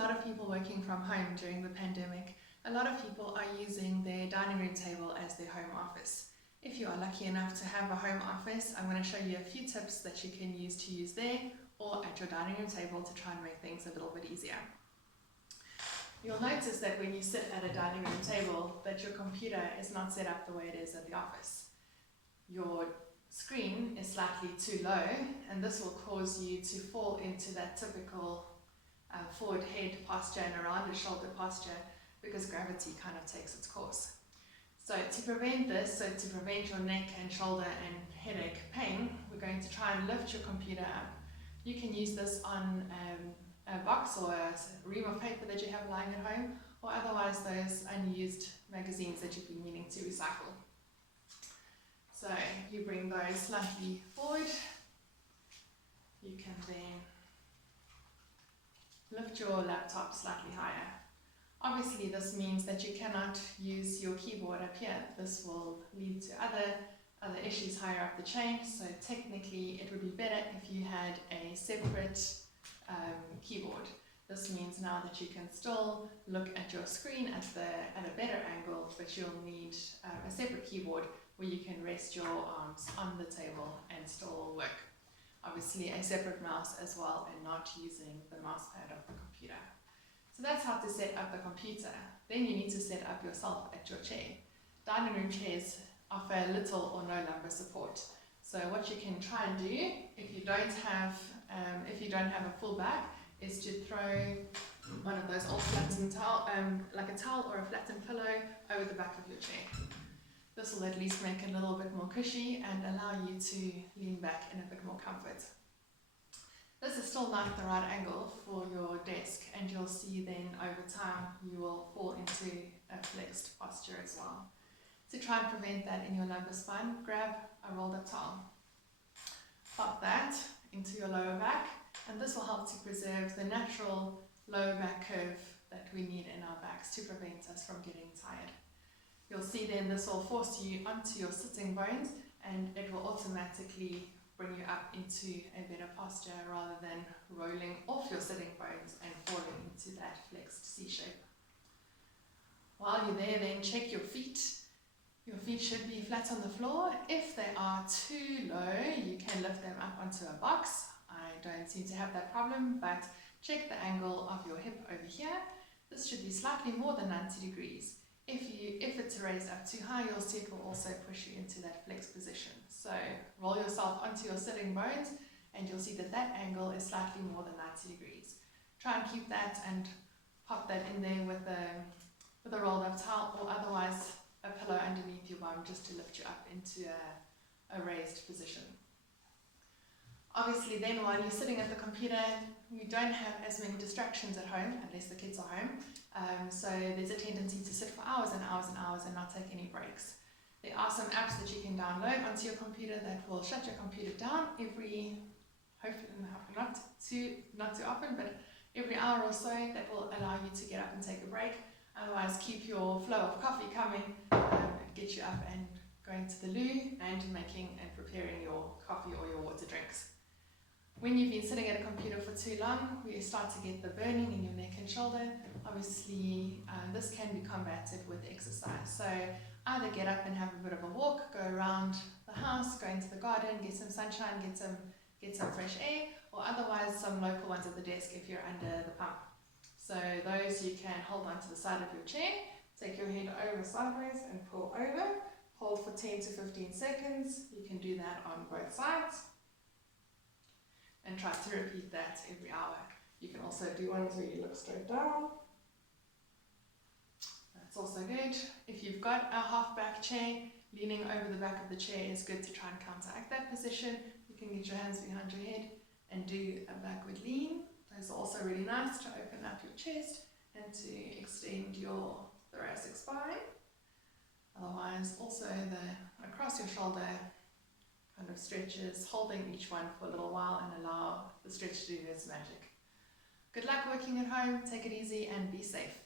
lot of people working from home during the pandemic, a lot of people are using their dining room table as their home office. If you are lucky enough to have a home office, I'm going to show you a few tips that you can use there or at your dining room table to try and make things a little bit easier. You'll notice that when you sit at a dining room table that your computer is not set up the way it is at the office. Your screen is slightly too low, and this will cause you to fall into that typical forward head posture and around the shoulder posture because gravity kind of takes its course. So to prevent this, to prevent your neck and shoulder and headache pain, we're going to try and lift your computer up. You can use this on a box or a ream of paper that you have lying at home, or otherwise those unused magazines that you've been meaning to recycle. So you bring those slightly forward. You can then lift your laptop slightly higher. Obviously this means that you cannot use your keyboard up here. This will lead to other issues higher up the chain, so technically it would be better if you had a separate keyboard. This means now that you can still look at your screen at a better angle, but you'll need a separate keyboard where you can rest your arms on the table and still work. Obviously a separate mouse as well, and not using the mouse pad of the computer. So that's how to set up the computer. Then you need to set up yourself at your chair. Dining room chairs offer little or no lumbar support. So what you can try and do if you don't have a full back is to throw one of those old flattened towel, like a towel or a flattened pillow, over the back of your chair. This will at least make it a little bit more cushy and allow you to lean back in a bit more comfort. This is still not the right angle for your desk, and you'll see then over time you will fall into a flexed posture as well. To try and prevent that in your lumbar spine, grab a rolled up towel. Pop that into your lower back, and this will help to preserve the natural lower back curve that we need in our backs to prevent us from getting tired. You'll see then this will force you onto your sitting bones, and it will automatically bring you up into a better posture rather than rolling off your sitting bones and falling into that flexed C shape. While you're there, then check your feet. Your feet should be flat on the floor. If they are too low, you can lift them up onto a box. I don't seem to have that problem, but check the angle of your hip over here. This should be slightly more than 90 degrees. If it's raised up too high, you'll see it will also push you into that flexed position. So roll yourself onto your sitting bones, and you'll see that that angle is slightly more than 90 degrees. Try and keep that and pop that in there with a rolled up towel, or otherwise a pillow underneath your bum just to lift you up into a raised position. Obviously then, while you're sitting at the computer, you don't have as many distractions at home, unless the kids are home. So there's a tendency to sit for hours and hours and hours and not take any breaks. There are some apps that you can download onto your computer that will shut your computer down hopefully not too often, but every hour or so, that will allow you to get up and take a break. Otherwise, keep your flow of coffee coming, get you up and going to the loo and making and preparing your coffee or your water drinks. When you've been sitting at a computer for too long, you start to get the burning in your neck and shoulder. Obviously, this can be combated with exercise. So either get up and have a bit of a walk, go around the house, go into the garden, get some sunshine, get some fresh air, or otherwise some local ones at the desk if you're under the pump. So those you can hold onto the side of your chair, take your head over sideways and pull over, hold for 10 to 15 seconds. You can do that on both sides, and try to repeat that every hour. You can also do ones where you look straight down. That's also good. If you've got a half back chair, leaning over the back of the chair is good to try and counteract that position. You can get your hands behind your head and do a backward lean. Those are also really nice to open up your chest and to extend your thoracic spine. Otherwise, also the across your shoulder kind of stretches, holding each one for a little while and allow the stretch to do its magic. Good luck working at home, take it easy and be safe.